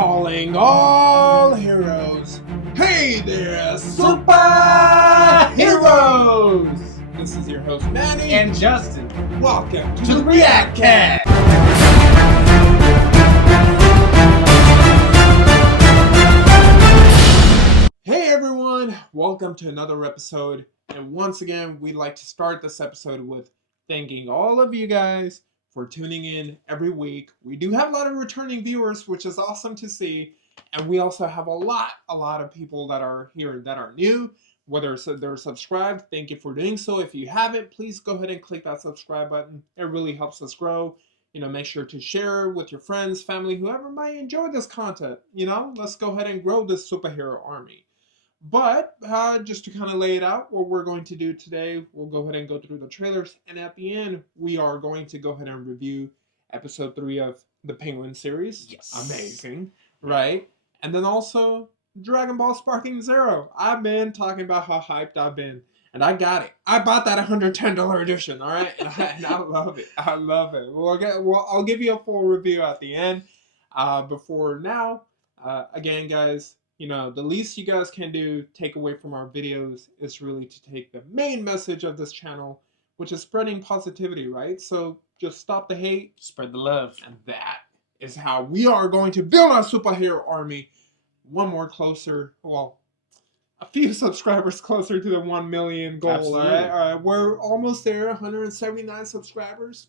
Calling all heroes. Hey there, superheroes! This is your host, Manny and Justin. Welcome to the React Cast. Hey everyone, welcome to another episode. And once again, we'd like to start this episode with thanking all of you guys for tuning in every week. We do have a lot of returning viewers, which is awesome to see. And we also have a lot of people that are here that are new, whether they're subscribed. Thank you for doing so. If you haven't, please go ahead and click that subscribe button. It really helps us grow. Make sure to share with your friends, family, whoever might enjoy this content. Let's go ahead and grow this superhero army. But just to kind of lay it out, what we're going to do today, we'll go ahead and go through the trailers. And at the end, we are going to go ahead and review episode 3 of the Penguin series. Yes. Amazing, right? And then also Dragon Ball Sparking Zero. I've been talking about how hyped I've been. And I got it. I bought that $110 edition, all right? And I love it. I love it. I'll give you a full review at the end. Before now, again, guys, the least you guys can do, take away from our videos, is really to take the main message of this channel, which is spreading positivity, right? So just stop the hate. Spread the love. And that is how we are going to build our superhero army one more closer, well, a few subscribers closer to the 1 million goal. Absolutely. All right? We're almost there, 179 subscribers.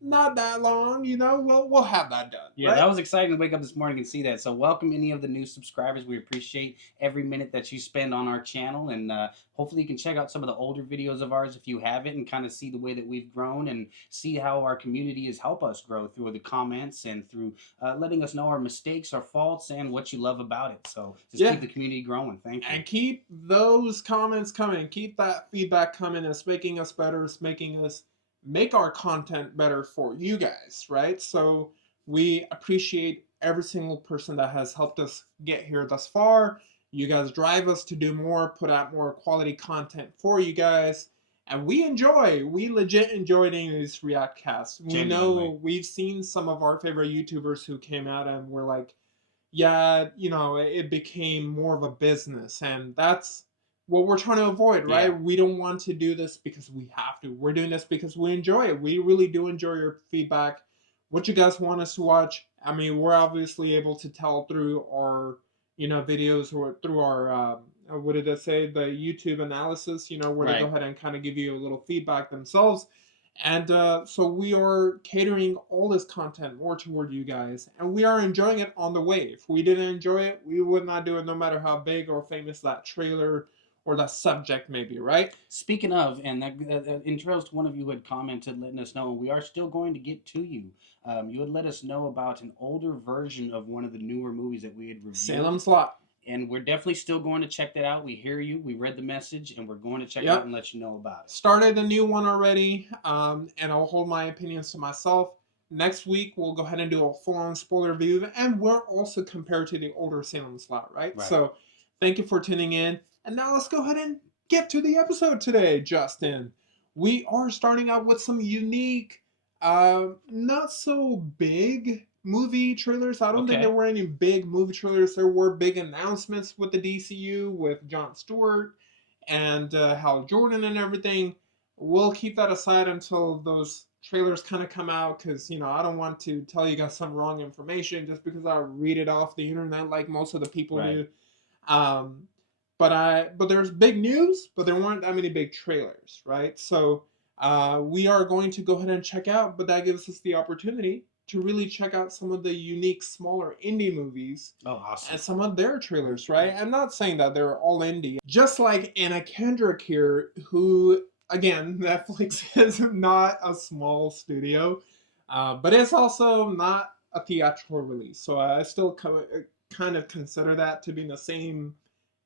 Not that long, we'll have that done. Yeah, right? That was exciting to wake up this morning and see that. So welcome any of the new subscribers. We appreciate every minute that you spend on our channel, and hopefully you can check out some of the older videos of ours if you haven't, and kind of see the way that we've grown and see how our community has helped us grow through the comments and through letting us know our mistakes, our faults, and what you love about it. So just keep the community growing. Thank you. And keep those comments coming. Keep that feedback coming. It's making us better. It's making us make our content better for you guys, right? So we appreciate every single person that has helped us get here thus far. You guys drive us to do more, put out more quality content for you guys. And we legit enjoy doing these react casts. We know we've seen some of our favorite YouTubers who came out and were like, yeah, it became more of a business. And that's what we're trying to avoid, right? Yeah. We don't want to do this because we have to. We're doing this because we enjoy it. We really do enjoy your feedback. What you guys want us to watch. I mean, we're obviously able to tell through our, videos or through our, what did I say? The YouTube analysis, where they go ahead and kind of give you a little feedback themselves. And so we are catering all this content more toward you guys. And we are enjoying it on the way. If we didn't enjoy it, we would not do it no matter how big or famous that trailer or that subject may be, right? Speaking of, and that in trails to one of you who had commented, letting us know, we are still going to get to you. You had let us know about an older version of one of the newer movies that we had reviewed. Salem Slot. And we're definitely still going to check that out. We hear you. We read the message, and we're going to check it out and let you know about it. Started a new one already, and I'll hold my opinions to myself. Next week, we'll go ahead and do a full-on spoiler review, and we're also compared to the older Salem Slot, right? So thank you for tuning in. And now let's go ahead and get to the episode today, Justin. We are starting out with some unique, not so big movie trailers. I don't think there were any big movie trailers. There were big announcements with the DCU, with Jon Stewart and Hal Jordan and everything. We'll keep that aside until those trailers kind of come out, because, I don't want to tell you guys some wrong information just because I read it off the internet like most of the people do. But there's big news, but there weren't that many big trailers, right? So we are going to go ahead and check out, but that gives us the opportunity to really check out some of the unique, smaller indie movies. Oh, awesome. And some of their trailers, right? I'm not saying that they're all indie. Just like Anna Kendricks here, who, again, Netflix is not a small studio, but it's also not a theatrical release. So I still kind of consider that to be in the same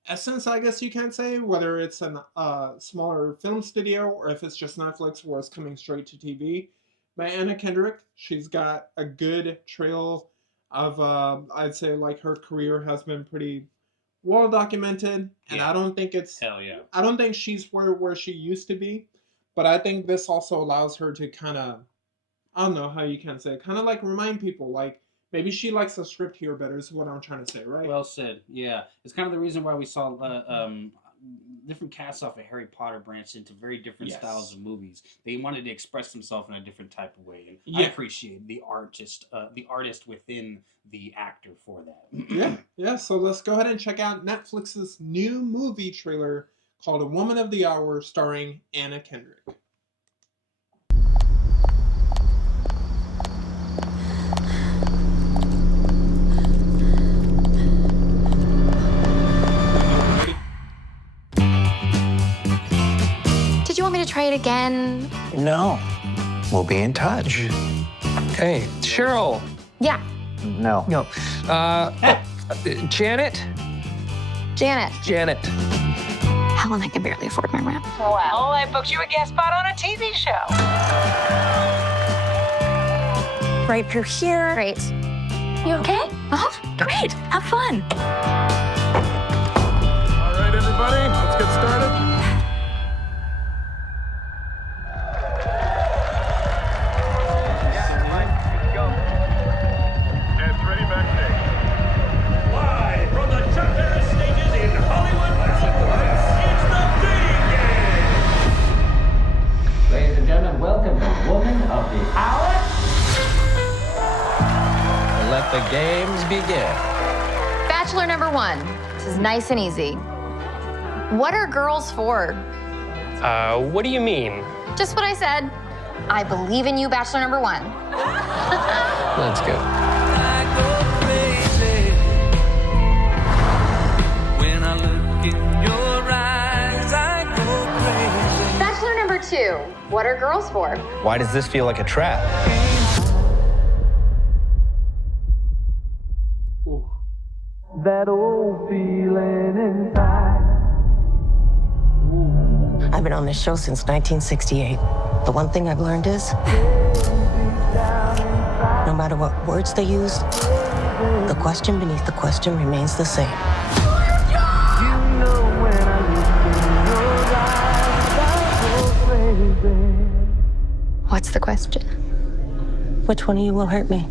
essence, I guess you can say, whether it's a smaller film studio or if it's just Netflix where it's coming straight to TV. By Anna Kendricks, she's got a good trail of, I'd say, like, her career has been pretty well documented, and I don't think it's, I don't think she's where she used to be, but I think this also allows her to kind of, I don't know how you can say, kind of like remind people, like, maybe she likes the script here better. Is what I'm trying to say, right? Well said. Yeah, it's kind of the reason why we saw different casts off of Harry Potter branched into very different styles of movies. They wanted to express themselves in a different type of way, and I appreciate the artist within the actor for that. Yeah. So let's go ahead and check out Netflix's new movie trailer called "A Woman of the Hour," starring Anna Kendrick. Did you want me to try it again? No. We'll be in touch. Hey, Cheryl. Yeah, No. No. Janet? Janet. Helen, I can barely afford my rent. Well, I booked you a guest spot on a TV show. Right through here. Great. You okay? Uh-huh. Great. Have fun. All right, everybody, let's get started. Welcome to Woman of the Hour. Let the games begin. Bachelor number 1. This is nice and easy. What are girls for? What do you mean? Just what I said. I believe in you, Bachelor number 1. Let's go. I go crazy when I look in your eyes. I go crazy. Bachelor number 2. What are girls for? Why does this feel like a trap? Ooh. That old feeling inside. I've been on this show since 1968. The one thing I've learned is, no matter what words they use, the question beneath the question remains the same. You know when I look in your eyes, I go crazy. What's the question? Which one of you will hurt me?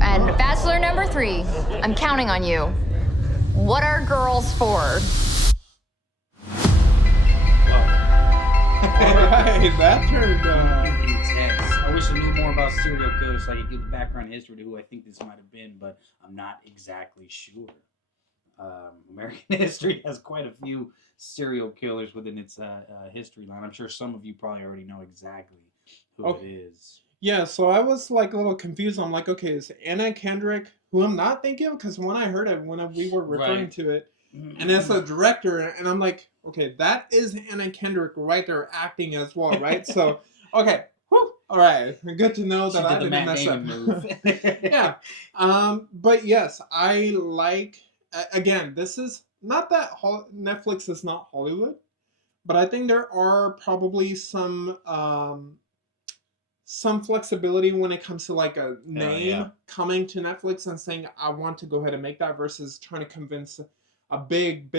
And Bachelor number 3. I'm counting on you. What are girls for? Alright, that turned Intense. I wish I knew more about serial killers so I could give the background history to who I think this might have been, but I'm not exactly sure. American history has quite a few serial killers within its history line. I'm sure some of you probably already know exactly who it is. Yeah, so I was like a little confused. I'm like, okay, is Anna Kendrick, who I'm not thinking of, because when I heard it, when we were referring to it, and it's a director, and I'm like, okay, that is Anna Kendrick right there acting as well, right? So, okay, whew, all right, good to know that I didn't mess up. Move. Yeah, but yes, I like. Again, this is not that Netflix is not Hollywood, but I think there are probably some flexibility when it comes to like a name coming to Netflix and saying I want to go ahead and make that versus trying to convince a big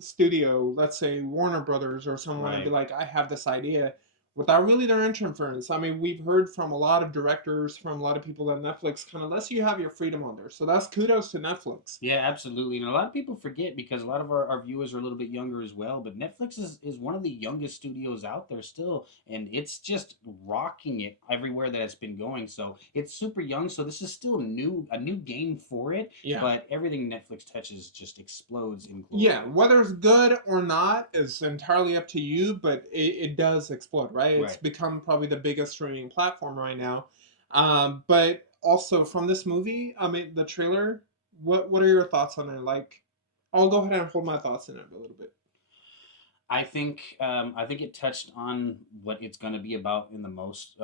studio, let's say Warner Brothers or someone, and be like, I have this idea, without really their interference. I mean, we've heard from a lot of directors, from a lot of people that Netflix kind of lets you have your freedom on there. So that's kudos to Netflix. Yeah, absolutely. And a lot of people forget, because a lot of our viewers are a little bit younger as well, but Netflix is one of the youngest studios out there still, and it's just rocking it everywhere that it's been going. So it's super young, so this is still a new game for it, but everything Netflix touches just explodes in glory. Yeah, whether it's good or not is entirely up to you, but it does explode, right? It's become probably the biggest streaming platform right now. But also from this movie, I mean, the trailer, what are your thoughts on it? Like, I'll go ahead and hold my thoughts in it a little bit. I think it touched on what it's going to be about in the most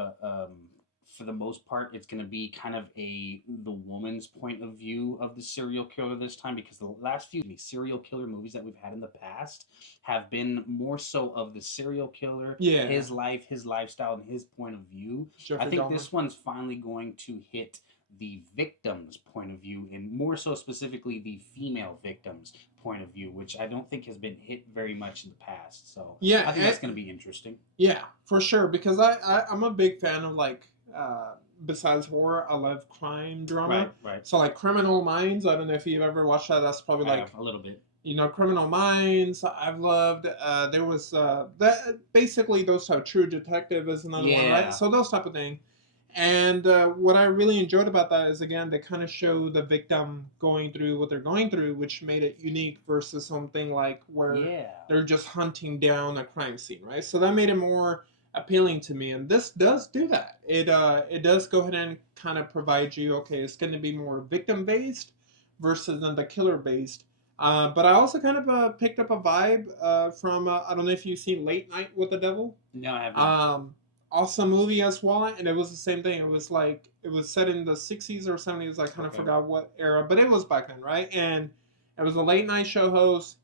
for the most part. It's going to be kind of the woman's point of view of the serial killer this time, because the last few serial killer movies that we've had in the past have been more so of the serial killer, his life, his lifestyle, and his point of view. I think this one's finally going to hit the victim's point of view, and more so specifically the female victim's point of view, which I don't think has been hit very much in the past. So I think that's going to be interesting. Yeah, for sure, because I'm a big fan of like besides horror, I love crime drama. Right. So like Criminal Minds, I don't know if you've ever watched that. That's probably like a little bit. You know, Criminal Minds, I've loved. There was that basically those type. True Detective is another one, right? So those type of thing. And what I really enjoyed about that is, again, they kind of show the victim going through what they're going through, which made it unique versus something like where they're just hunting down a crime scene, right? So that made it more appealing to me, and this does do that. It does go ahead and kind of provide you, okay, it's going to be more victim based versus than the killer based. But I also kind of picked up a vibe from I don't know if you've seen Late Night with the Devil. No, I haven't. Awesome movie as well, and it was the same thing. It was like it was set in the 60s or 70s. I kind of forgot what era, but it was back then, right? And it was a late night show host,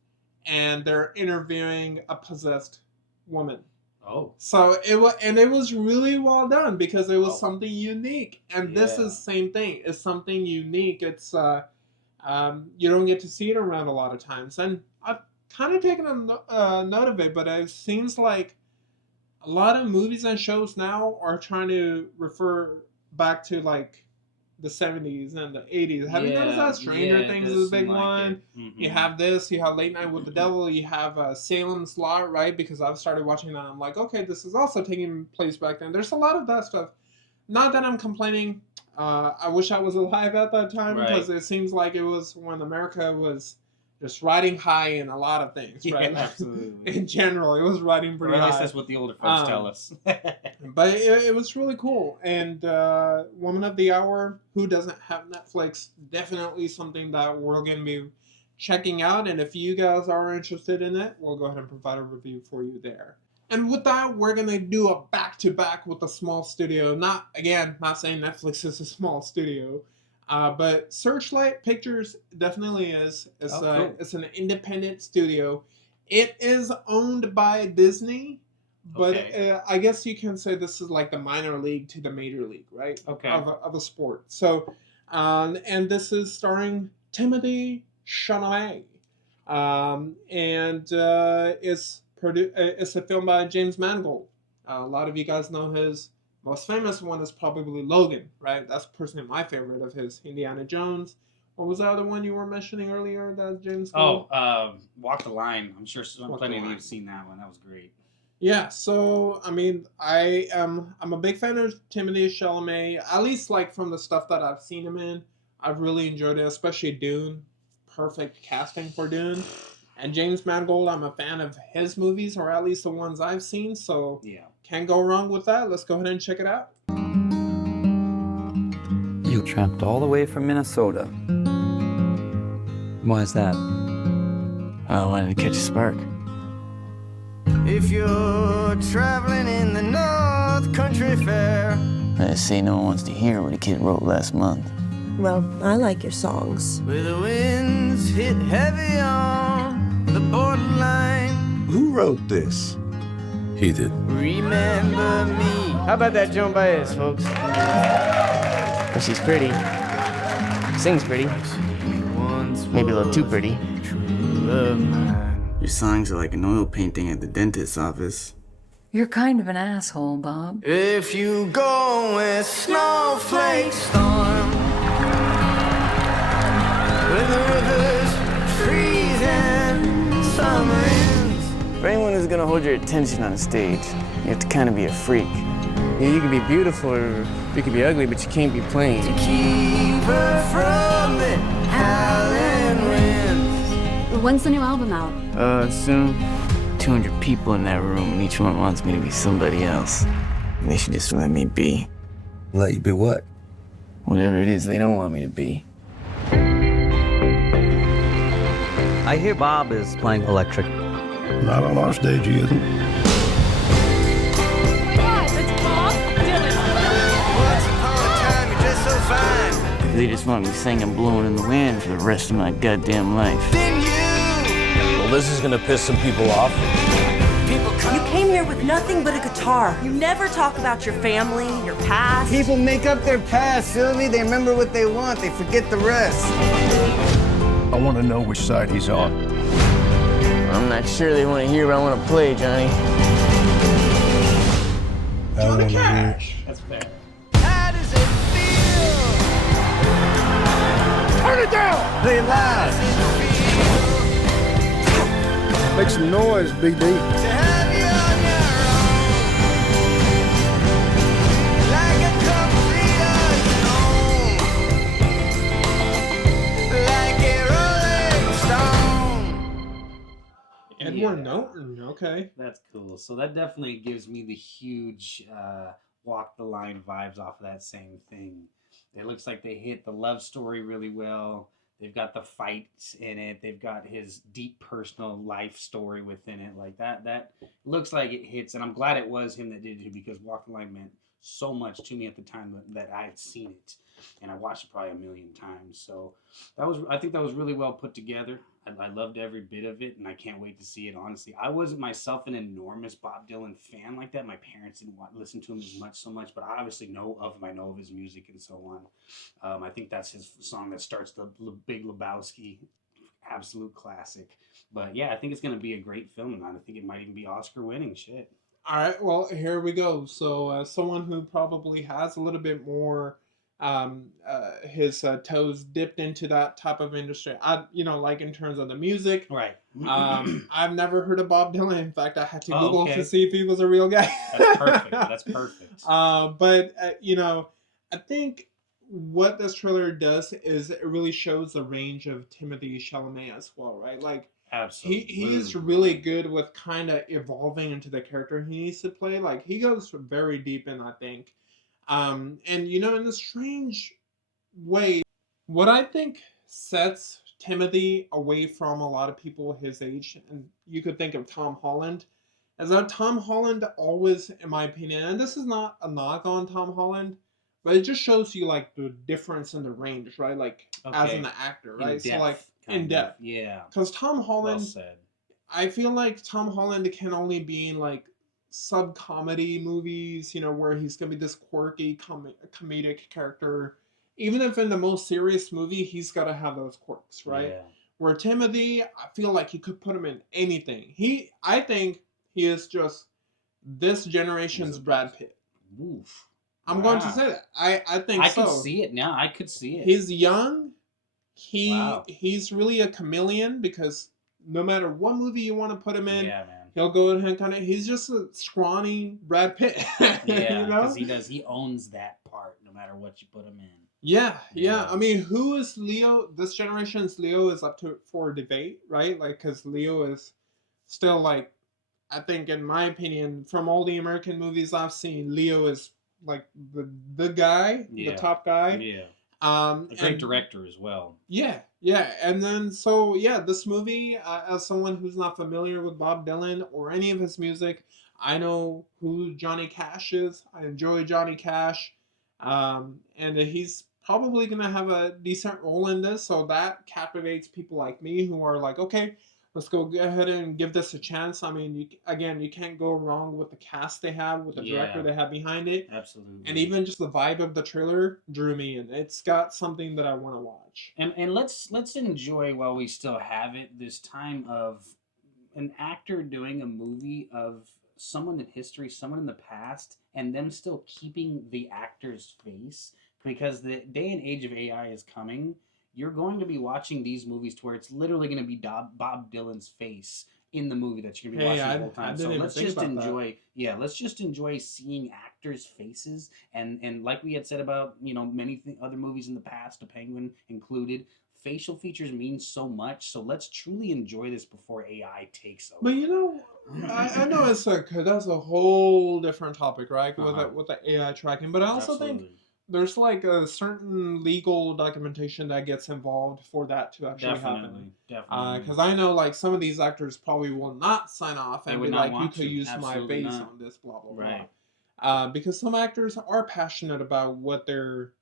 and they're interviewing a possessed woman. Oh. So it was really well done because it was something unique, and this is the same thing. It's something unique. It's you don't get to see it around a lot of times, and I've kind of taken a note of it, but it seems like a lot of movies and shows now are trying to refer back to like the 70s and the 80s. Have you noticed that? Stranger Things is a big one. You have this, you have Late Night with the Devil, you have Salem's Lot, right? Because I've started watching that. I'm like, okay, this is also taking place back then. There's a lot of that stuff. Not that I'm complaining. I wish I was alive at that time because it seems like it was when America was just riding high in a lot of things, right? Yeah, absolutely. In general, it was riding pretty high. Or at least that's what the older folks tell us. But it was really cool. And Woman of the Hour, who doesn't have Netflix, definitely something that we're going to be checking out. And if you guys are interested in it, we'll go ahead and provide a review for you there. And with that, we're going to do a back-to-back with a small studio. Not saying Netflix is a small studio. But Searchlight Pictures definitely is. It's an independent studio. It is owned by Disney, but I guess you can say this is like the minor league to the major league, right? Okay. Of a sport. So, and this is starring Timothee Chalamet, and it's a film by James Mangold. A lot of you guys know his most famous one is probably Logan, right? That's personally my favorite of his. Indiana Jones. What was the other one you were mentioning earlier that James Mangold? Walk the Line. I'm sure plenty of you have seen that one. That was great. Yeah, so, I mean, I'm a big fan of Timothée Chalamet, at least, like, from the stuff that I've seen him in. I've really enjoyed it, especially Dune. Perfect casting for Dune. And James Mangold, I'm a fan of his movies, or at least the ones I've seen, so can't go wrong with that. Let's go ahead and check it out. You tramped all the way from Minnesota. Why is that? I wanted to catch a spark. If you're traveling in the North Country Fair. I say no one wants to hear what a kid wrote last month. Well, I like your songs. Where the winds hit heavy on the borderline. Who wrote this? He did. Remember me. How about that Joan Baez, folks? Well, she's pretty. Sings pretty. Maybe a little too pretty. Your songs are like an oil painting at the dentist's office. You're kind of an asshole, Bob. If you go with snowflake storm, where the rivers freezing summer ends. For anyone who's gonna hold your attention on a stage, you have to kind of be a freak. Yeah, you can be beautiful or you can be ugly, but you can't be plain. To keep her from the howling winds. When's the new album out? Soon. 200 people in that room, and each one wants me to be somebody else. They should just let me be. Let you be what? Whatever it is they don't want me to be. I hear Bob is playing electric. Not on our stage, he isn't. They just want me singing Blowing in the Wind for the rest of my goddamn life. Well, this is gonna piss some people off. You came here with nothing but a guitar. You never talk about your family, your past. People make up their past, Sylvie. They remember what they want. They forget the rest. I want to know which side he's on. I'm not sure they want to hear what I want to play, Johnny. I want to hear. That's fair. How does it Play it loud. Make some noise, BD. To have you on your own, like a complete unknown, like a rolling stone. Edward Norton, okay. That's cool. So that definitely gives me the huge Walk the Line vibes off of that same thing. It looks like they hit the love story really well. They've got the fights in it. They've got his deep personal life story within it. Like that looks like it hits. And I'm glad it was him that did it because Walk the Line meant so much to me at the time that I had seen it. And I watched it probably a million times. So I think that was really well put together. I loved every bit of it, and I can't wait to see it, honestly. I wasn't myself an enormous Bob Dylan fan like that. My parents didn't listen to him so much, but I obviously know of him. I know of his music and so on. I think that's his song that starts the Big Lebowski, absolute classic. But yeah, I think it's going to be a great film, and I think it might even be Oscar-winning. Shit. All right, well, here we go. So someone who probably has a little bit more his toes dipped into that type of industry. Like in terms of the music. Right. I've never heard of Bob Dylan. In fact, I had to Google to see if he was a real guy. That's perfect. That's perfect. But I think what this trailer does is it really shows the range of Timothee Chalamet as well, right? Like, absolutely, he's really good with kind of evolving into the character he needs to play. Like, he goes very deep in, I think. And in a strange way, what I think sets Timothy away from a lot of people his age, and you could think of Tom Holland, is that Tom Holland always, in my opinion, and this is not a knock on Tom Holland, but it just shows you like the difference in the range, right? Like as an actor, right? So like in depth, yeah. Because Tom Holland, well said. I feel like Tom Holland can only be in like sub-comedy movies, where he's gonna be this quirky comedic character. Even if in the most serious movie, he's got to have those quirks, right? Yeah. Where Timothy, I feel like you could put him in anything. I think he is just this generation's Brad Pitt. Oof. I'm going to say that. I think I so. could see it now. I could see it. He's young. He's really a chameleon because no matter what movie you want to put him in, yeah, man. He'll go ahead and he's just a scrawny Brad Pitt. Yeah, because he owns that part no matter what you put him in. Yeah. I mean, who is Leo? This generation's Leo is up for debate, right? Like, because Leo is still like, I think in my opinion, from all the American movies I've seen, Leo is like the guy, the top guy. Yeah. A great director as well. Yeah. And then, this movie, as someone who's not familiar with Bob Dylan or any of his music, I know who Johnny Cash is. I enjoy Johnny Cash. And he's probably going to have a decent role in this. So that captivates people like me who are like, okay, let's go ahead and give this a chance. I mean, you can't go wrong with the cast they have, with the director they have behind it. Absolutely. And even just the vibe of the trailer drew me in. It's got something that I want to watch. And let's enjoy while we still have it this time of an actor doing a movie of someone in history, someone in the past, and them still keeping the actor's face, because the day and age of AI is coming. You're going to be watching these movies to where it's literally going to be Bob Dylan's face in the movie that you're going to be watching the whole time. So let's just enjoy. Yeah, let's just enjoy seeing actors' faces, and like we had said about many other movies in the past, The Penguin included. Facial features mean so much, so let's truly enjoy this before AI takes over. But I know that's a whole different topic, right? With the AI tracking, but I also think there's like a certain legal documentation that gets involved for that to actually happen. Definitely. Because I know like some of these actors probably will not sign off and be like, you could use my face on this, blah, blah, blah. Right. Because some actors are passionate about what they're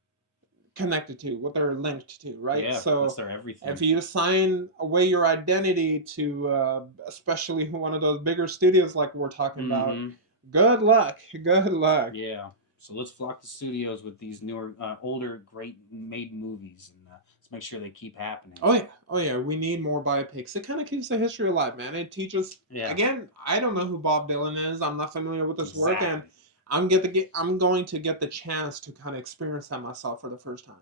connected to, what they're linked to, right? Yeah, so that's their everything. If you sign away your identity to, especially one of those bigger studios like we're talking about, good luck. Yeah. So let's flock to studios with these newer, older, great made movies, and let's make sure they keep happening. Oh yeah. We need more biopics. It kind of keeps the history alive, man. It teaches. Yeah. Again, I don't know who Bob Dylan is. I'm not familiar with his work, and I'm going to get the chance to kind of experience that myself for the first time.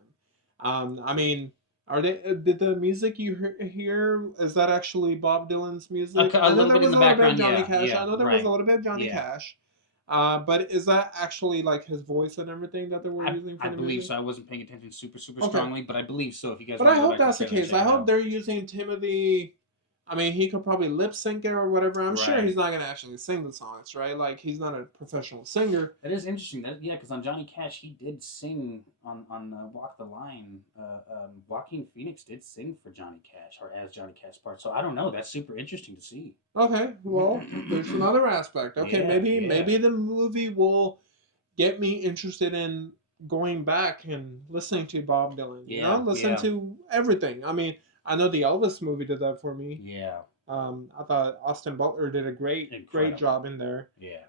I mean, Are they? Did the music you hear? Is that actually Bob Dylan's music? A I know little there bit in was the a little bit of background, Johnny yeah, Cash. yeah, I know there was right. a little bit of Johnny Yeah. Cash. But is that actually like his voice and everything that they were using for I the believe music? so. I wasn't paying attention super Okay. strongly, but I believe so. If you guys, But want I to go hope back that's the to trailer, case. check I it hope out. they're using Timothy. I mean, he could probably lip sync it or whatever. I'm sure Right. he's not gonna actually sing the songs, right? Like he's not a professional singer. That is interesting. Yeah, because on Johnny Cash, he did sing on Walk the Line. Joaquin Phoenix did sing for Johnny Cash or as Johnny Cash part. So I don't know. That's super interesting to see. Okay, well, there's another aspect. Okay, Yeah, maybe the movie will get me interested in going back and listening to Bob Dylan. You know, listen to everything. I mean, I know the Elvis movie did that for me. Yeah. I thought Austin Butler did a great job in there. Yeah.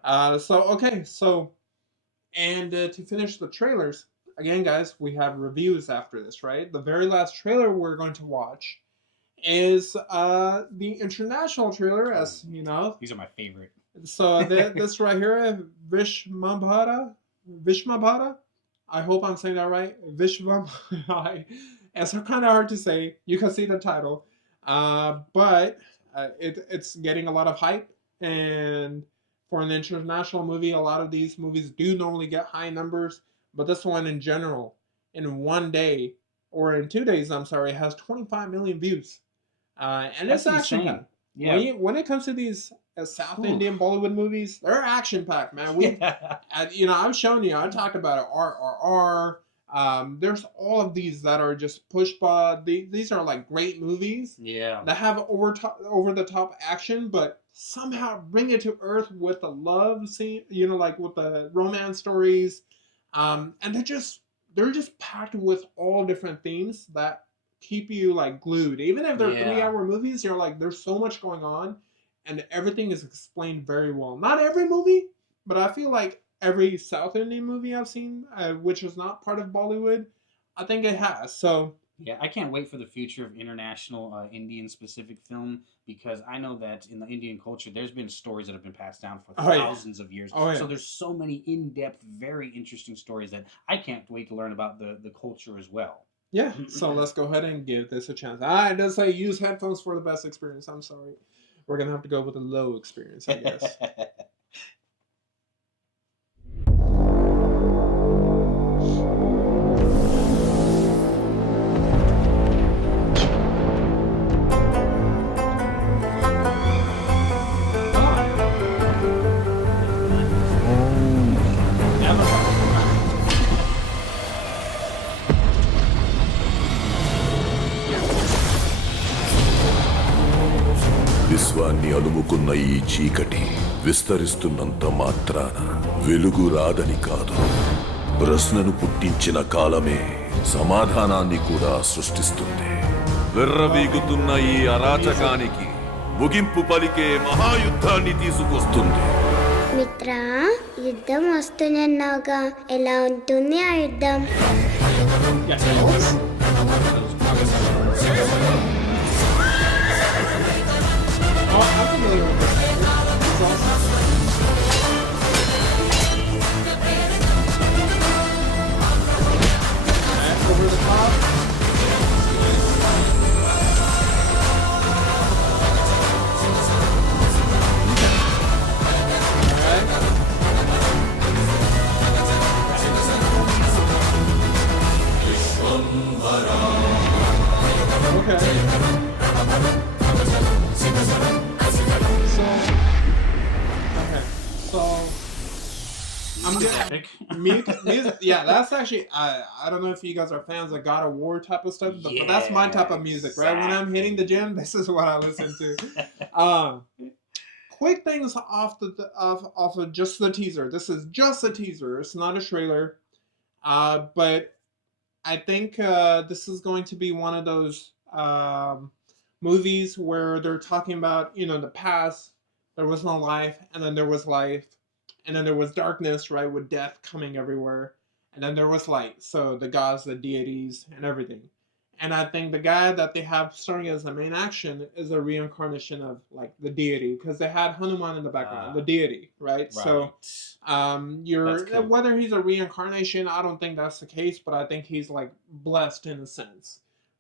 And to finish the trailers, again, guys, we have reviews after this, right? The very last trailer we're going to watch is the international trailer, as you know. These are my favorite. So this right here, Vishwambhara. I hope I'm saying that right. Vishwambhara. It's kind of hard to say. You can see the title, but it's getting a lot of hype, and for an international movie, a lot of these movies do normally get high numbers, but this one in general, in one day or in 2 days, I'm sorry, has 25 million views, and That's it's action insane. packed. Yeah. When it comes to these South Indian Bollywood movies, they're action packed, man. I've shown you. I talked about it. RRR. There's all of these that are just pushed by. These are like great movies. Yeah. That have over the top action, but somehow bring it to earth with the love scene. You know, like with the romance stories. And they're just packed with all different themes that keep you like glued. Even if they're 3-hour movies, you're like, there's so much going on, and everything is explained very well. Not every movie, but I feel like every South Indian movie I've seen, which is not part of Bollywood, I think it has. So yeah, I can't wait for the future of international Indian-specific film, because I know that in the Indian culture, there's been stories that have been passed down for thousands of years. So there's so many in-depth, very interesting stories that I can't wait to learn about the culture as well. Yeah, so let's go ahead and give this a chance. It does say use headphones for the best experience. I'm sorry. We're going to have to go with a low experience, I guess. విశ్వాన్ని అలుముకున్న ఈ చీకటి విస్తరిస్తున్నంత మాత్రాన వెలుగు రాదని కాదు. ప్రశ్నను పుట్టించిన కాలమే సమాధానాన్ని కూడా సృష్టిస్తుంది. విర్రవీగుతున్న ఈ అరాచకానికి ముగింపు పలికే మహాయుద్ధాన్ని తీసుకొస్తుంది. మిత్రా, యుద్ధం వస్తుందన్నావుగా, ఎలా ఉంటుంది ఆ యుద్ధం? I'm familiar with this. It's awesome. Over the top. Music, yeah, that's actually I don't know if you guys are fans of God of War type of stuff, but that's my type of music, right? When I'm hitting the gym, this is what I listen to. Quick things off of just the teaser. This is just a teaser. It's not a trailer, but I think this is going to be one of those movies where they're talking about, the past. There was no life, and then there was life. And then there was darkness, right, with death coming everywhere. And then there was light, so the gods, the deities, and everything. And I think the guy that they have starting as the main action is a reincarnation of, like, the deity. Because they had Hanuman in the background, the deity, right? So, cool. Whether he's a reincarnation, I don't think that's the case. But I think he's, like, blessed in a sense,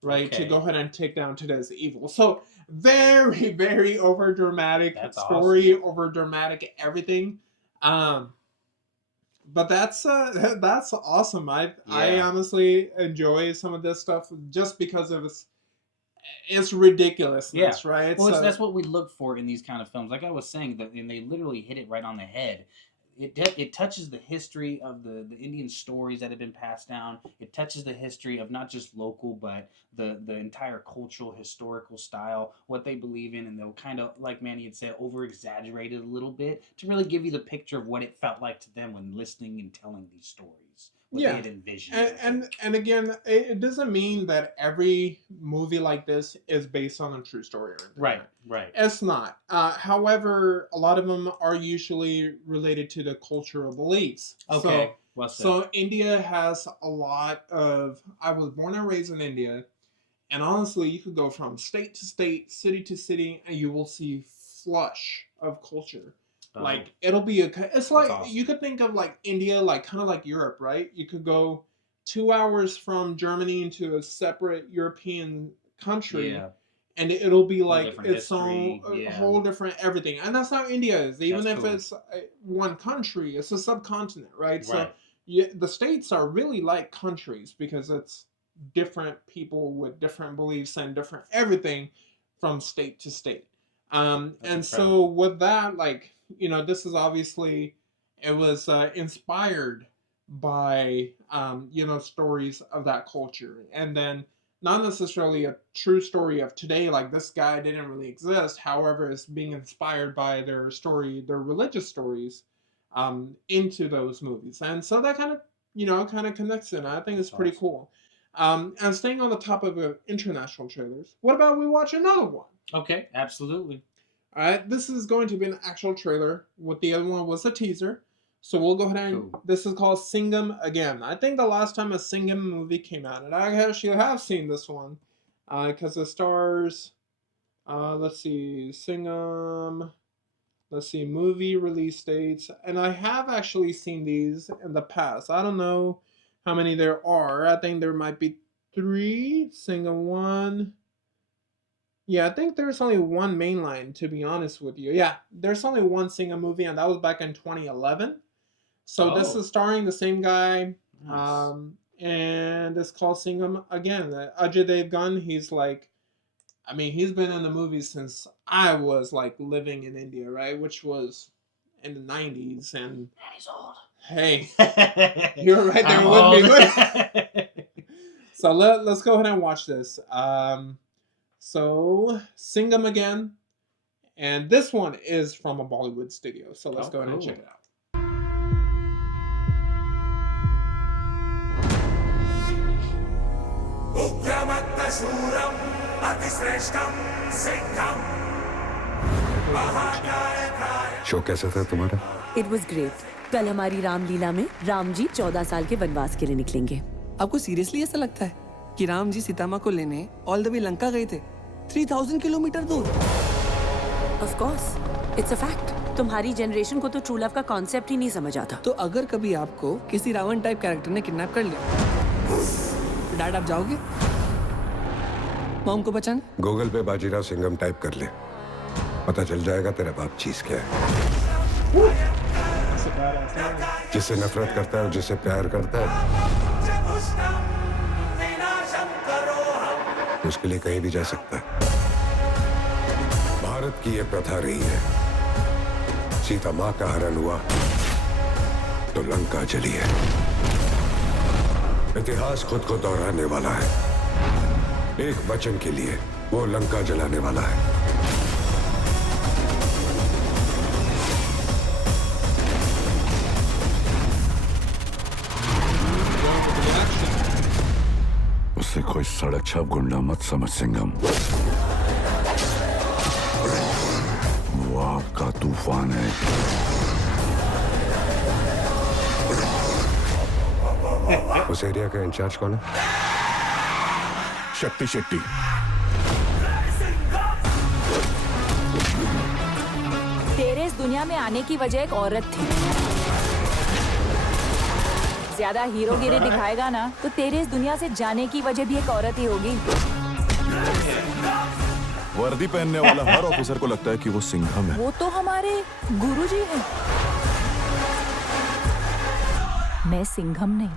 right? To go ahead and take down today's evil. So very, very over dramatic story, over dramatic everything. But that's awesome. I honestly enjoy some of this stuff just because of its ridiculousness, right? Well, that's what we look for in these kind of films. Like I was saying, and they literally hit it right on the head. It touches the history of the Indian stories that have been passed down. It touches the history of not just local, but the entire cultural, historical style, what they believe in, and they'll kind of, like Manny had said, over-exaggerate it a little bit to really give you the picture of what it felt like to them when listening and telling these stories. What they had envisioned. And again, it doesn't mean that every movie like this is based on a true story or anything. Right. It's not. However, a lot of them are usually related to the cultural beliefs. Okay. So India has a lot of... I was born and raised in India, and honestly, you could go from state to state, city to city, and you will see flush of culture. Like it'll be it's like awesome. You could think of like India, like kind of like Europe, right? You could go 2 hours from Germany into a separate European country, and it'll be like its own whole different everything. And that's how India is. Even if it's one country, it's a subcontinent, right? So the states are really like countries because it's different people with different beliefs and different everything from state to state. And so with that, like, you know, this is obviously, it was inspired by, you know, stories of that culture. And then not necessarily a true story of today, like this guy didn't really exist. However, it's being inspired by their religious stories into those movies. And so that kind of, you know, connects in. I think it's pretty cool. And staying on the topic of international trailers, what about we watch another one? Okay, absolutely. All right, this is going to be an actual trailer. What the other one was a teaser. So we'll go ahead and... This is called Singham Again. I think the last time a Singham movie came out, and I actually have seen this one, because it stars... let's see, Singham... Let's see, movie release dates. And I have actually seen these in the past. I don't know how many there are. I think there might be 3. Singham 1... Yeah, I think there's only one mainline, to be honest with you. Yeah, there's only one Singham movie, and that was back in 2011. So this is starring the same guy, and it's called Singham Again. Ajay Devon, he's like, I mean, he's been in the movies since I was like living in India, right? Which was in the 90s, and he's old. Hey, you're right there with me. So let's go ahead and watch this. So, Singham Again, and this one is from a Bollywood studio, so let's go ahead and check it out. Show कैसा था तुम्हारा? It was great. कल हमारी रामलीला में राम जी 14 साल के वनवास के लिए निकलेंगे। आपको सीरियसली ऐसा लगता है कि राम जी सीता माँ को लेने ऑल द वे लंका गए थे 3000 किलोमीटर दूर? Of course, it's a fact. तुम्हारी जनरेशन को तो ट्रू लव का कॉन्सेप्ट ही नहीं समझ आता। तो अगर कभी आपको किसी रावण टाइप कैरेक्टर ने किडनैप कर लिया, डैड आप जाओगे मॉम को बचाने? गूगल पे बाजीराव सिंघम टाइप कर ले, पता चल जाएगा तेरा बाप चीज क्या है। जिससे नफरत करता है और जिससे प्यार करता है, उसके लिए कहीं भी जा सकता है। भारत की ये प्रथा रही है, सीता माँ का हरण हुआ तो लंका जली है। इतिहास खुद को दोहराने वाला है, एक वचन के लिए वो लंका जलाने वाला है। उसे कोई सड़क छाप गुंडा मत समझ सिंघम, वो आपका तूफान है। उस एरिया का इंचार्ज कौन है? शक्ति शेट्टी। तेरे इस दुनिया में आने की वजह एक औरत थी। ज्यादा हीरोगिरी दिखाएगा ना तो तेरे इस दुनिया से जाने की वजह भी एक औरत ही होगी। वर्दी पहनने वाला हर ऑफिसर को लगता है कि वो सिंघम है। वो तो हमारे गुरुजी हैं। मैं सिंघम नहीं,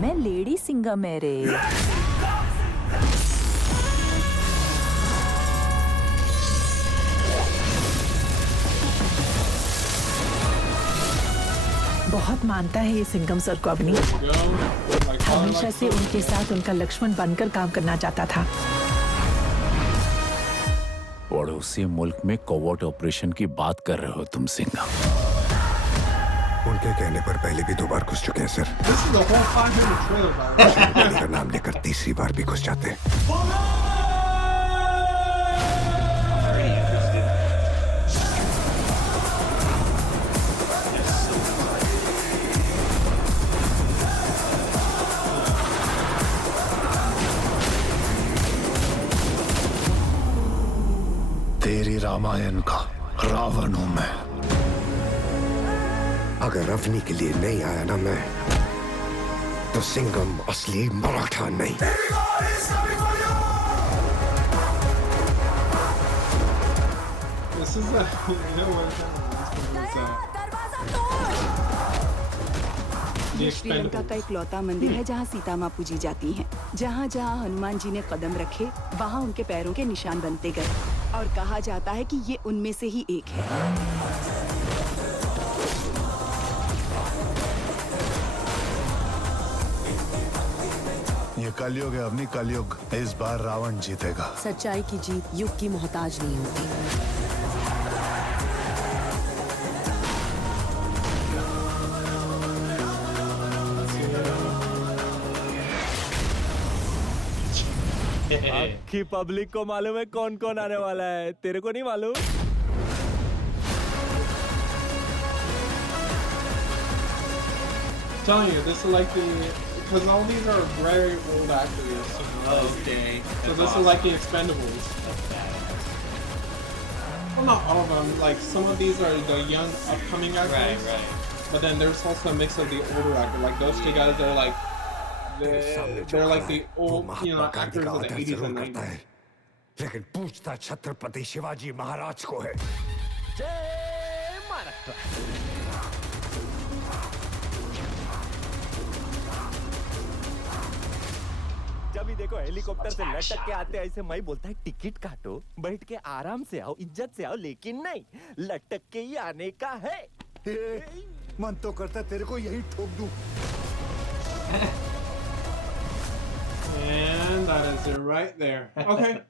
मैं लेडी सिंघम है रे। बहुत मानता है ये सिंघम सर को अपनी। हमेशा से उनके साथ उनका लक्ष्मण बनकर काम करना चाहता था। पड़ोसी मुल्क में कोवर्ट ऑपरेशन की बात कर रहे हो तुम सिंघम? उनके कहने पर पहले भी 2 बार घुस चुके हैं सर। का नाम लेकर 3री बार भी घुस जाते हैं। तेरी रामायण का रावण हूं मैं। अगर रवनी के लिए नहीं आया ना मैं, तो सिंघम असली मराठा नहीं। This is a, ये श्रीलंका का इकलौता मंदिर है जहाँ सीता माँ पूजी जाती हैं। जहाँ जहाँ हनुमान जी ने कदम रखे वहाँ उनके पैरों के निशान बनते गए और कहा जाता है कि ये उनमें से ही एक है। ये कलयुग है अपनी कलयुग। इस बार रावण जीतेगा। सच्चाई की जीत युग की मोहताज नहीं होती। आखी पब्लिक को मालूम है कौन कौन आने वाला है, तेरे को नहीं मालूम? Telling you, this is like the, because all these are very old actors. Okay. So this is like the Expendables. Well, not all of them. Like some of these are the young, upcoming actors. Right. But then there's also a mix of the older actors. Like those 2 guys, they're like the old, actors of the 80s and 90s. लेकिन पूछता छत्रपति शिवाजी महाराज को है। जब भी देखो helicopter से लटक के आते ऐसे मैं बोलता है टिकट काटो, बैठ के आराम से आओ, इज्जत से आओ, लेकिन नहीं, लटक के ही आने का है। मन तो करता तेरे को यही ठोक दूं। And that is it right there. Okay.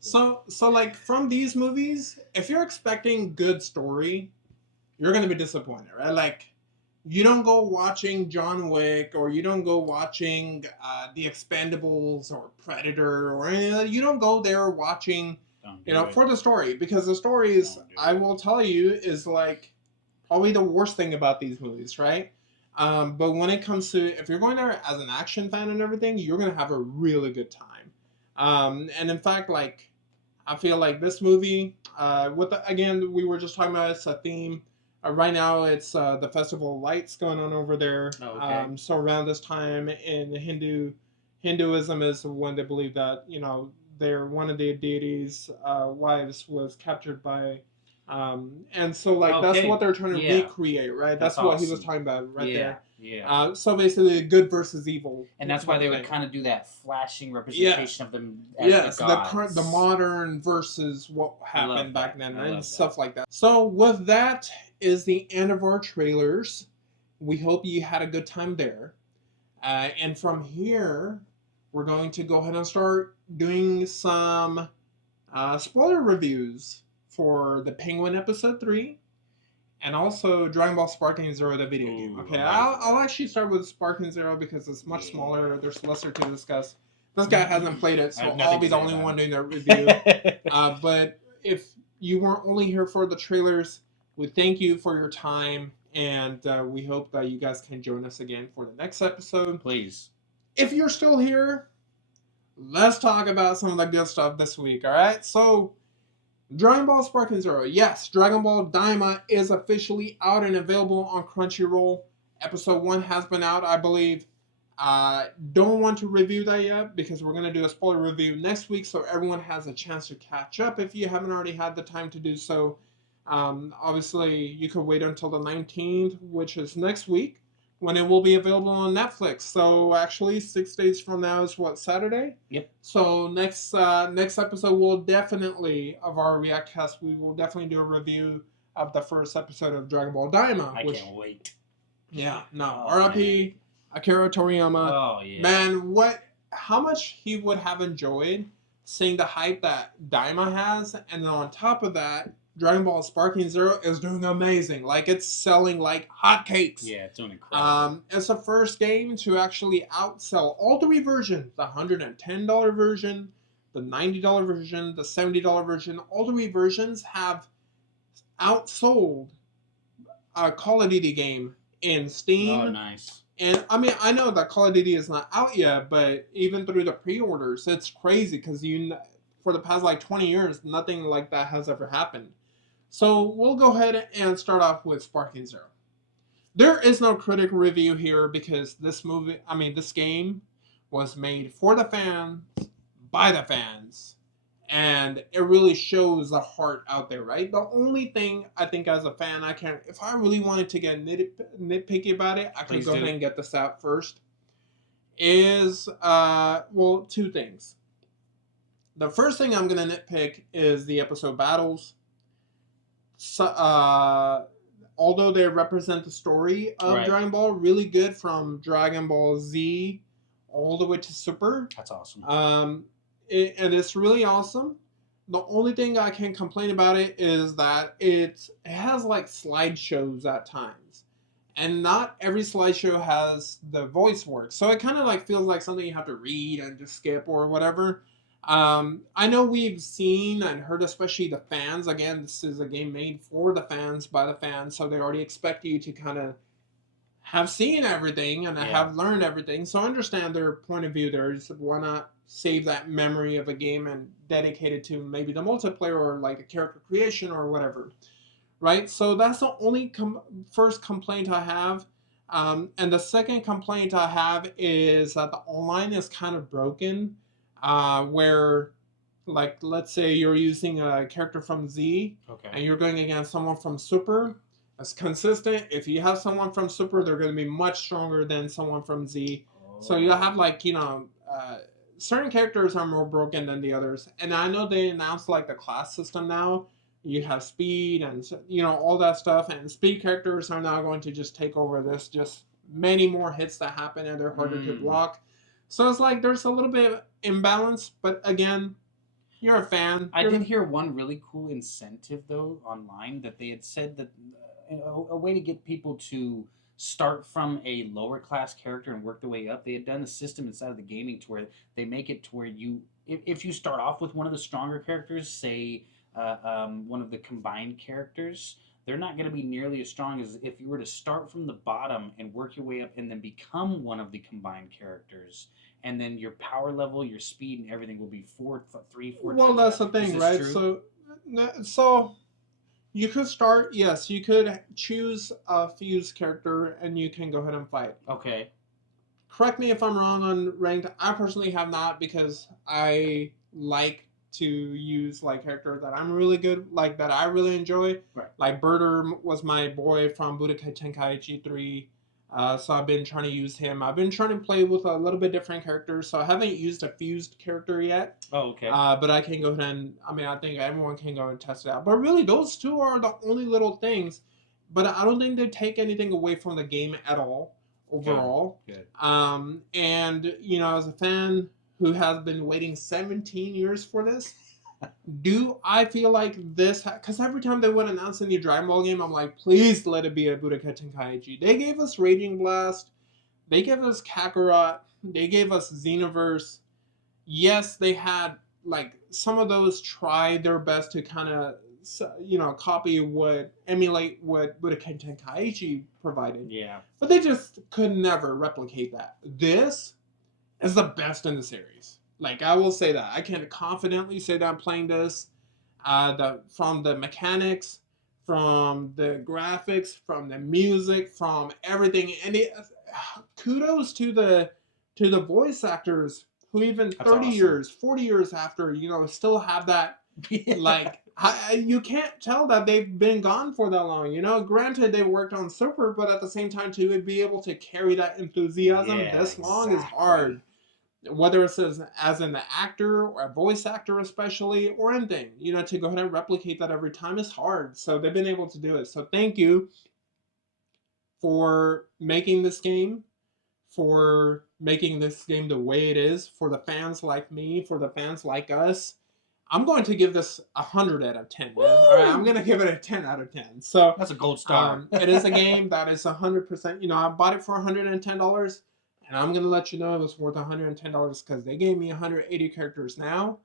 So like from these movies, if you're expecting good story, you're going to be disappointed, right? Like you don't go watching John Wick or you don't go watching The Expendables or Predator or anything like that. You don't go there watching, for the story, because the stories, I will tell you, is like probably the worst thing about these movies, right? But when it comes to, if you're going there as an action fan and everything, you're going to have a really good time. And in fact, like, I feel like this movie, again, we were just talking about, it's a theme. Right now, it's the Festival of Lights going on over there. Oh, okay. So around this time in Hinduism is when they believe that, one of the deities' wives was captured by, and so like that's what they're trying to recreate, right? That's what he was talking about there. Yeah. So basically, good versus evil, and that's why they would kind of do that flashing representation of them. As the gods. The modern versus what happened back then, and stuff like that. So with that is the end of our trailers. We hope you had a good time there, and from here we're going to go ahead and start doing some spoiler reviews for the Penguin episode 3, and also Dragon Ball Sparking Zero, the video game. Okay, I'll actually start with Sparking Zero because it's much smaller. There's lesser to discuss. This guy hasn't played it, so I'll be the only one doing the review. But if you weren't only here for the trailers, we thank you for your time, and we hope that you guys can join us again for the next episode. Please. If you're still here, let's talk about some of the good stuff this week, all right? So, Dragon Ball Sparking Zero. Yes, Dragon Ball Daima is officially out and available on Crunchyroll. Episode 1 has been out, I believe. Don't want to review that yet because we're going to do a spoiler review next week so everyone has a chance to catch up if you haven't already had the time to do so. Obviously, you could wait until the 19th, which is next week, when it will be available on Netflix. So actually, 6 days from now is what, Saturday? Yep. So next episode will definitely, of our Reactcast, we will definitely do a review of the first episode of Dragon Ball Daima. I can't wait. Yeah, no. Oh, R.I.P. Akira Toriyama. Oh, yeah. Man, how much he would have enjoyed seeing the hype that Daima has, and then on top of that, Dragon Ball Sparking Zero is doing amazing. Like, it's selling like hotcakes. Yeah, it's doing incredible. It's the first game to actually outsell all three versions: the $110 version, the $90 version, the $70 version. All three versions have outsold a Call of Duty game in Steam. Oh, nice. And I mean, I know that Call of Duty is not out yet, but even through the pre-orders, it's crazy because for the past like 20 years, nothing like that has ever happened. So we'll go ahead and start off with Sparking Zero. There is no critic review here because this game was made for the fans, by the fans, and it really shows the heart out there, right? The only thing I think as a fan, if I really wanted to get nitpicky about it, I could go ahead and get this out first. Is, two things. The first thing I'm going to nitpick is the episode battles. So, although they represent the story of Dragon Ball really good from Dragon Ball Z all the way to Super. That's awesome. And it's really awesome. The only thing I can complain about it is that it has like slideshows at times. And not every slideshow has the voice work. So it kind of like feels like something you have to read and just skip or whatever. I know we've seen and heard, especially the fans. Again, this is a game made for the fans, by the fans, so they already expect you to kind of have seen everything and have learned everything. So I understand their point of view there. Just why not save that memory of a game and dedicate it to maybe the multiplayer or like a character creation or whatever, right? So that's the only first complaint I have. And the second complaint I have is that the online is kind of broken. Where, like, let's say you're using a character from Z, and you're going against someone from Super. It's consistent. If you have someone from Super, they're going to be much stronger than someone from Z. So you'll have, like, certain characters are more broken than the others. And I know they announced, like, the class system now. You have speed and, all that stuff. And speed characters are now going to just take over this. Just many more hits that happen, and they're harder to block. So it's like there's a little bit of imbalance, but again, you're a fan. I did hear one really cool incentive, though, online, that they had said that a way to get people to start from a lower class character and work their way up. They had done a system inside of the gaming to where they make it to where if you start off with one of the stronger characters, say one of the combined characters, they're not going to be nearly as strong as if you were to start from the bottom and work your way up and then become one of the combined characters. And then your power level, your speed, and everything will be 4 Well, that's the thing, right? True? So you could start, yes, you could choose a fused character and you can go ahead and fight. Okay. Correct me if I'm wrong on ranked. I personally have not because I like to use like characters that I'm really good, like that I really enjoy. Right. Like Birder was my boy from Budokai Tenkaichi 3. So I've been trying to use him. I've been trying to play with a little bit different characters. So I haven't used a fused character yet. Oh, okay. But I can go ahead and, I think everyone can go and test it out. But really, those two are the only little things. But I don't think they take anything away from the game at all, overall. Good. And, as a fan who has been waiting 17 years for this, do I feel like this... Because every time they would announce a new Dragon Ball game, I'm like, please let it be a Budokai Tenkaichi. They gave us Raging Blast. They gave us Kakarot. They gave us Xenoverse. Yes, they had, like, some of those tried their best to kind of, emulate what Budokai Tenkaichi provided. Yeah. But they just could never replicate that. This is the best in the series. Like, I will say that. I can confidently say that I'm playing this. From the mechanics, from the graphics, from the music, from everything. And kudos to the to the voice actors who even That's 30 awesome. years, 40 years after, still have that, like, you can't tell that they've been gone for that long. Granted, they worked on Super, but at the same time, to be able to carry that enthusiasm this long is hard. Whether it's as an actor or a voice actor especially, or anything, to go ahead and replicate that every time is hard. So they've been able to do it. So thank you for making this game, for making this game the way it is, for the fans like me, for the fans like us. I'm going to give this 100 out of 10. All right, I'm going to give it a 10 out of 10. So that's a gold star. It is a game that is 100%. I bought it for $110, and I'm going to let you know it was worth $110 because they gave me 180 characters now.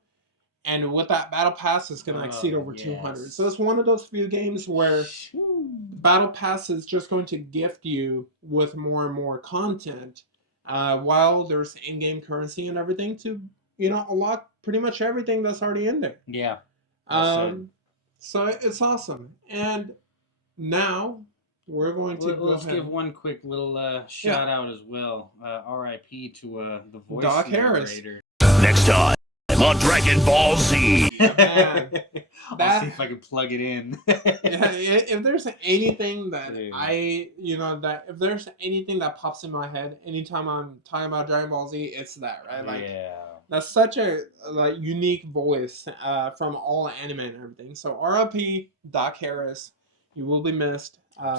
And with that battle pass, it's going to exceed over 200. So it's one of those few games where battle pass is just going to gift you with more and more content, while there's in-game currency and everything to, unlock pretty much everything that's already in there. Yeah. So it's awesome. And now we're going to let's give one quick little shout out as well. R.I.P. to the voice narrator. Next time on Dragon Ball Z. Man, I'll see if I can plug it in. If there's anything that if there's anything that pops in my head anytime I'm talking about Dragon Ball Z, it's that, right? Like, that's such a unique voice from all anime and everything. So R.I.P. Doc Harris. You will be missed,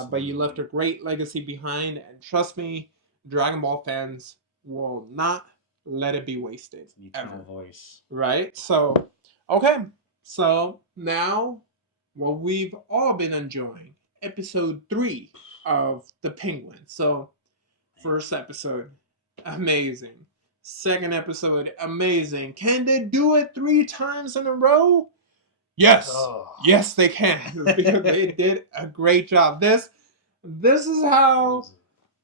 but you left a great legacy behind, and trust me, Dragon Ball fans will not let it be wasted. Eternal voice. Right? So, okay. So, now, what we've all been enjoying, episode 3 of The Penguin. So, first episode, amazing. Second episode, amazing. Can they do it 3 times in a row? Yes. Yes, they can. Because they did a great job. This is how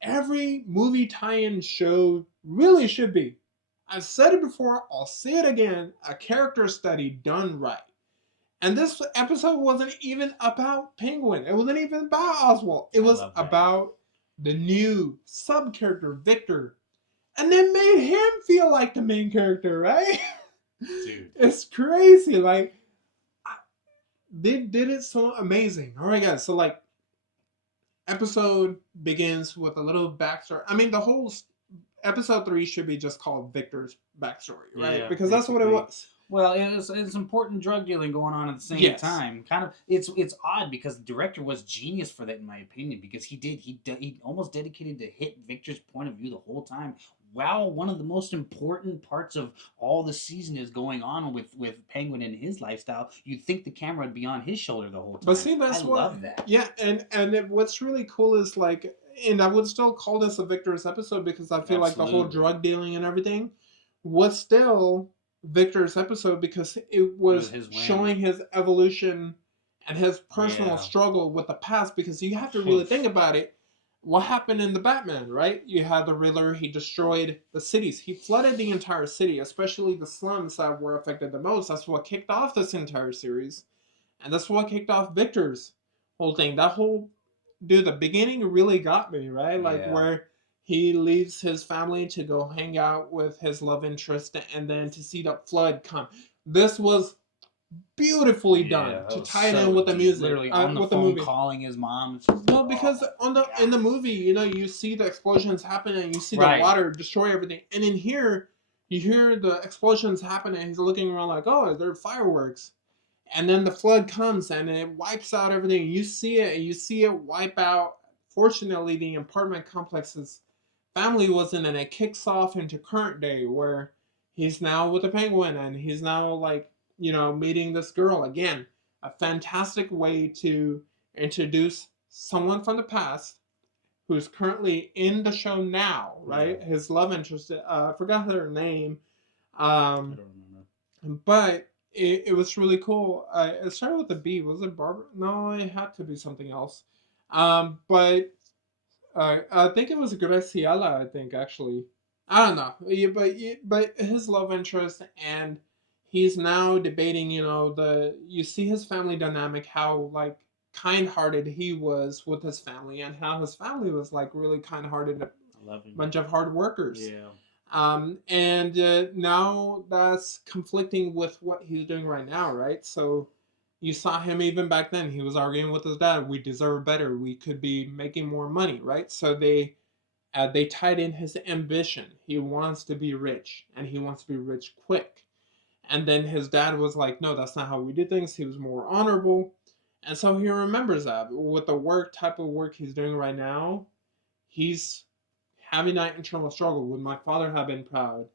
every movie tie-in show really should be. I've said it before, I'll say it again, a character study done right. And this episode wasn't even about Penguin. It wasn't even about Oswald. It was about the new sub-character, Victor. And they made him feel like the main character, right? Dude. It's crazy. Like, they did it so amazing. All right, guys. So, like, episode begins with a little backstory. I mean, the whole episode 3 should be just called Victor's backstory, right? Yeah, because that's what it was. Well, it's important drug dealing going on at the same time. Kind of, it's odd because the director was genius for that, in my opinion, because he almost dedicated to hit Victor's point of view the whole time. Wow, one of the most important parts of all the season is going on with Penguin and his lifestyle. You'd think the camera would be on his shoulder the whole time. But see, that's I what, love that. Yeah, and what's really cool is, like, and I would still call this a Victor's episode because I feel like the whole drug dealing and everything was still Victor's episode because it was showing his evolution and his personal struggle with the past, because you have to really think about it. What happened in the Batman, right? You had the Riddler, he destroyed the cities. He flooded the entire city, especially the slums that were affected the most. That's what kicked off this entire series. And that's what kicked off Victor's whole thing. That whole, dude, the beginning really got me, right? Like, where he leaves his family to go hang out with his love interest and then to see the flood come. This was beautifully done to tie it in with the music. Literally on the phone calling his mom. Well, because in the movie, you see the explosions happen and you see the water destroy everything. And in here, you hear the explosions happen and he's looking around like, oh, they're fireworks. And then the flood comes and it wipes out everything. You see it and you see it wipe out. Fortunately, the apartment complex's family wasn't, and it kicks off into current day where he's now with the Penguin and he's now, like, meeting this girl. Again, a fantastic way to introduce someone from the past who's currently in the show now, right? His love interest, I forgot her name. I don't remember. But it was really cool. It started with a B. Was it Barbara? No, it had to be something else. But I think it was Graciela, I think, actually. I don't know. But his love interest, and he's now debating, you see his family dynamic, how, like, kind-hearted he was with his family and how his family was, like, really kind-hearted, a bunch of hard workers. Yeah. And now that's conflicting with what he's doing right now, right? So you saw him even back then. He was arguing with his dad. We deserve better. We could be making more money, right? So they tied in his ambition. He wants to be rich, and he wants to be rich quick. And then his dad was like, no, that's not how we do things. He was more honorable. And so he remembers that. With the type of work he's doing right now, he's having that internal struggle. Would my father have been proud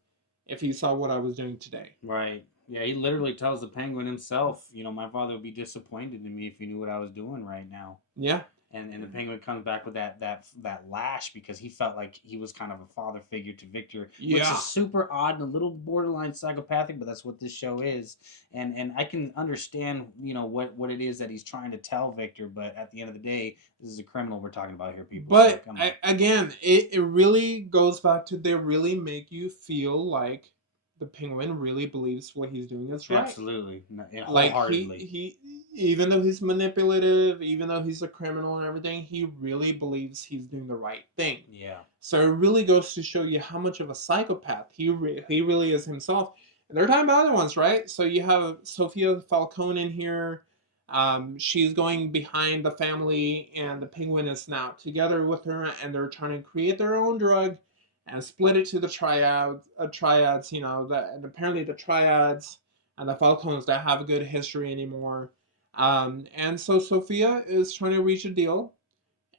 if he saw what I was doing today? Right. Yeah, he literally tells the Penguin himself, my father would be disappointed in me if he knew what I was doing right now. Yeah. And the Penguin comes back with that lash because he felt like he was kind of a father figure to Victor, which is super odd and a little borderline psychopathic, but that's what this show is. And I can understand, what it is that he's trying to tell Victor, but at the end of the day, this is a criminal we're talking about here, people. But again, it really goes back to they really make you feel like the Penguin really believes what he's doing is right. Absolutely. Like he even though he's manipulative, even though he's a criminal and everything, he really believes he's doing the right thing. Yeah. So it really goes to show you how much of a psychopath he really is himself. And they're talking about other ones, right? So you have Sofia Falcone in here. She's going behind the family, and the Penguin is now together with her, and they're trying to create their own drug and split it to the triads, and apparently the triads and the Falcones don't have a good history anymore. And so Sophia is trying to reach a deal.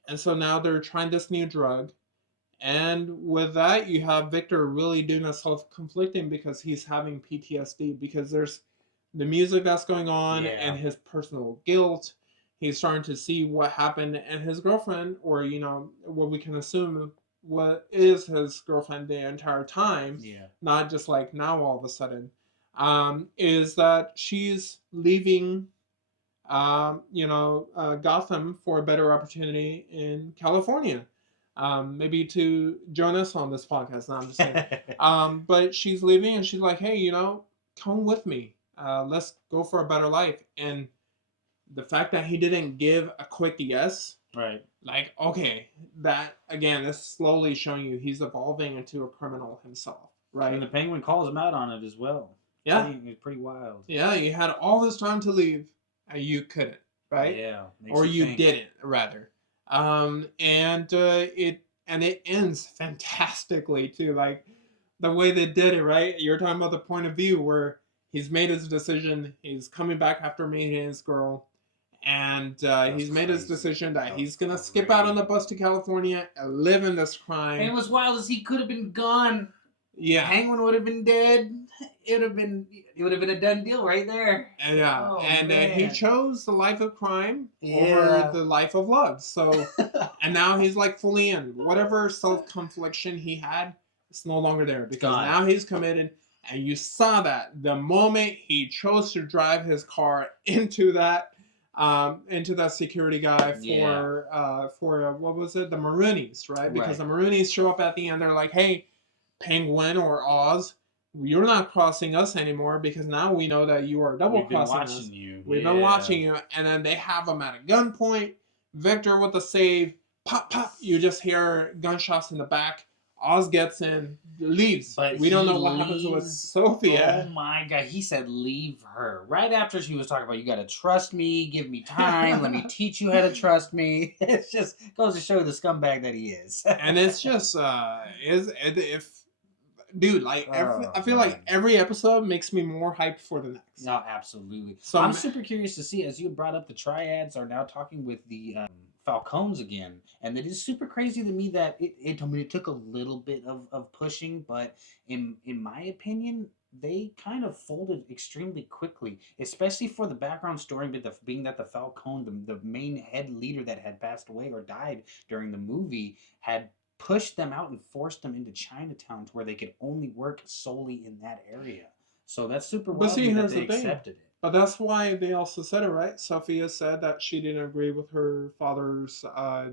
And so now they're trying this new drug. And with that, you have Victor really doing a self-conflicting because he's having PTSD because there's the music that's going on and his personal guilt. He's starting to see what happened, and his girlfriend, or, what we can assume what is his girlfriend the entire time, not just like now all of a sudden, is that she's leaving Gotham for a better opportunity in California. Maybe to join us on this podcast. No, I'm just saying. But she's leaving, and she's like, hey, come with me. Let's go for a better life. And the fact that he didn't give a quick yes, right? Like, okay, that again is slowly showing you he's evolving into a criminal himself, right? And the Penguin calls him out on it as well. Yeah, it's pretty wild. Yeah, you had all this time to leave, and you couldn't, right? Yeah, or you didn't, rather. And it ends fantastically too, like the way they did it, right? You're talking about the point of view where he's made his decision, he's coming back after meeting his girl, and he's made his decision that he's gonna skip out on the bus to California and live in this crime. And what's wild is he could have been gone. Yeah, Penguin would have been dead. It would have been a done deal right there. Yeah, oh, and he chose the life of crime over the life of love. So, and now he's like fully in. Whatever self-confliction he had, it's no longer there because now he's committed. And you saw that the moment he chose to drive his car into that security guy for what was it, the Maroonies, right? Because the Maroonies show up at the end. They're like, hey, Penguin or Oz, you're not crossing us anymore because now we know that you are double crossing us. We've been watching you. And then they have him at a gunpoint. Victor with the save. Pop, pop. You just hear gunshots in the back. Oz gets in, leaves. But we don't know what happens with Sophia. Oh my God. He said, leave her. Right after she was talking about, you got to trust me, give me time, let me teach you how to trust me. It just goes to show the scumbag that he is. And it's just, dude, like, I feel like every episode makes me more hyped for the next. No, absolutely. So I'm super curious to see, as you brought up, the triads are now talking with the Falcones again, and it is super crazy to me that it took a little bit of pushing, but in my opinion, they kind of folded extremely quickly, especially for the background story, being that the Falcone, the main head leader that had passed away or died during the movie, had pushed them out and forced them into Chinatown to where they could only work solely in that area. So that's super wild that they accepted it. But that's why they also said it, right? Sophia said that she didn't agree with her father's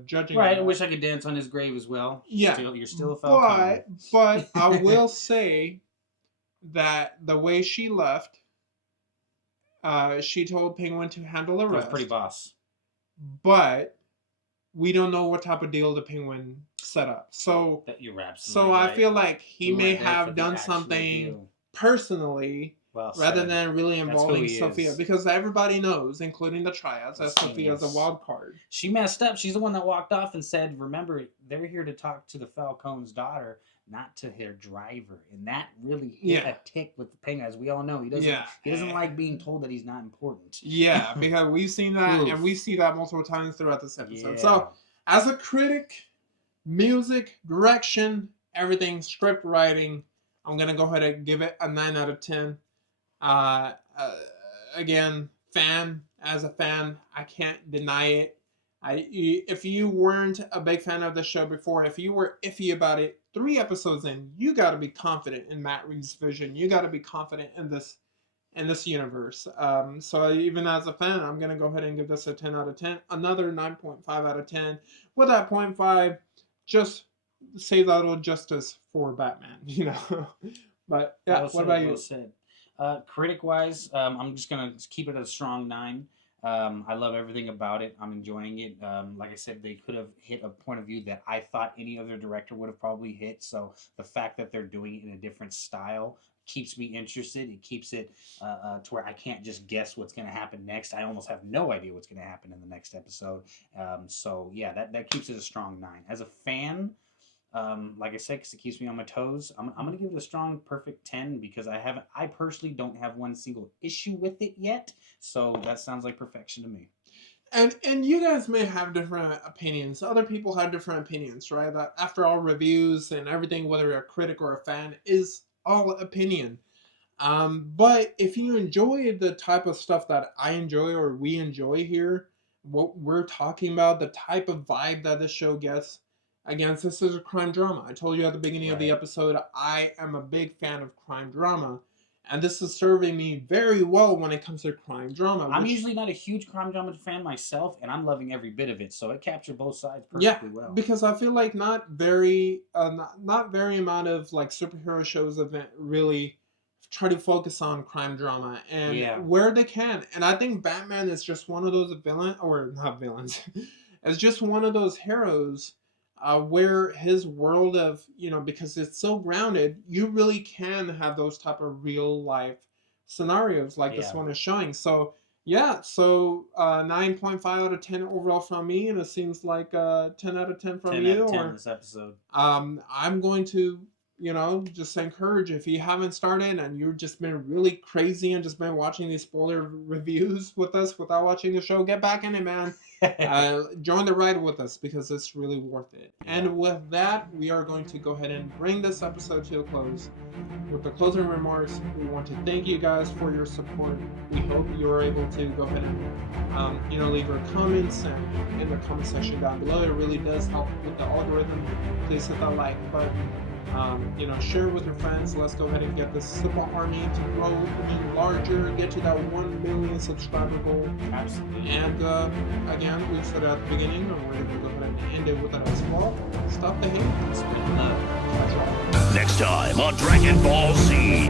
judging. Right, I wish I could dance on his grave as well. Yeah. You're still a Falcone. But I will say that the way she left, she told Penguin to handle the rest. That's pretty boss. But we don't know what type of deal the Penguin set up. So That you're absolutely so I right. feel like he We may weren't there for have the done actual something deal. personally Well rather said. than really That's who involving he Sophia, is. because everybody knows, including the triads, that Yes, Sophia is a yes. wild card. She messed up. She's the one that walked off and said, "Remember, they're here to talk to the Falcone's daughter, not to their driver." And that really hit Yeah. a tick with the Penguin, as we all know. He doesn't like being told that he's not important. Yeah, because we've seen that, Oof. and we see that multiple times throughout this episode. Yeah. So, as a critic, music, direction, everything, script writing, I'm gonna go ahead and give it a 9 out of 10. Again, as a fan, I can't deny it. If you weren't a big fan of the show before, if you were iffy about it, 3 episodes in, you got to be confident in Matt Reeves' vision. You got to be confident in this universe. So even as a fan, I'm gonna go ahead and give this a 10 out of 10. Another 9.5 out of 10. With that 0.5, just say that little justice for Batman, you know. But yeah, what about you? Critic-wise, I'm just gonna keep it a strong 9. I love everything about it. I'm enjoying it. Like I said, they could have hit a point of view that I thought any other director would have probably hit. So the fact that they're doing it in a different style keeps me interested. It keeps it to where I can't just guess what's going to happen next. I almost have no idea what's going to happen in the next episode. So yeah, that keeps it a strong 9. As a fan, like I said, because it keeps me on my toes, I'm going to give it a strong, perfect 10 because I personally don't have one single issue with it yet. So that sounds like perfection to me. And you guys may have different opinions. Other people have different opinions, right? That after all, reviews and everything, whether you're a critic or a fan, is all opinion. But if you enjoy the type of stuff that I enjoy or we enjoy here, what we're talking about, the type of vibe that this show gets, again, this is a crime drama. I told you at the beginning of the episode, I am a big fan of crime drama. And this is serving me very well when it comes to crime drama. I'm usually not a huge crime drama fan myself, and I'm loving every bit of it. So it captured both sides perfectly well. Because I feel like not very amount of like superhero shows that really try to focus on crime drama and where they can. And I think Batman is just one of those villains. It's just one of those heroes. Where his world of, because it's so grounded, you really can have those type of real life scenarios like this one is showing. So, 9.5 out of 10 overall from me, and it seems like 10 out of 10 from 10 you. out of 10 this episode. I'm going to, just encourage, if you haven't started and you've just been really crazy and just been watching these spoiler reviews with us without watching the show, get back in it, man. Join the ride with us because it's really worth it. And with that, we are going to go ahead and bring this episode to a close. With the closing remarks, we want to thank you guys for your support. We hope you are able to go ahead and leave your comments and in the comment section down below. It really does help with the algorithm. Please hit that like button. Share it with your friends. Let's go ahead and get this super army to grow even larger, get to that 1 million subscriber goal. Absolutely. And again, we said at the beginning, and we're going to go ahead and end it with that as well. Stop the hate. Spread love. Next time on Dragon Ball Z.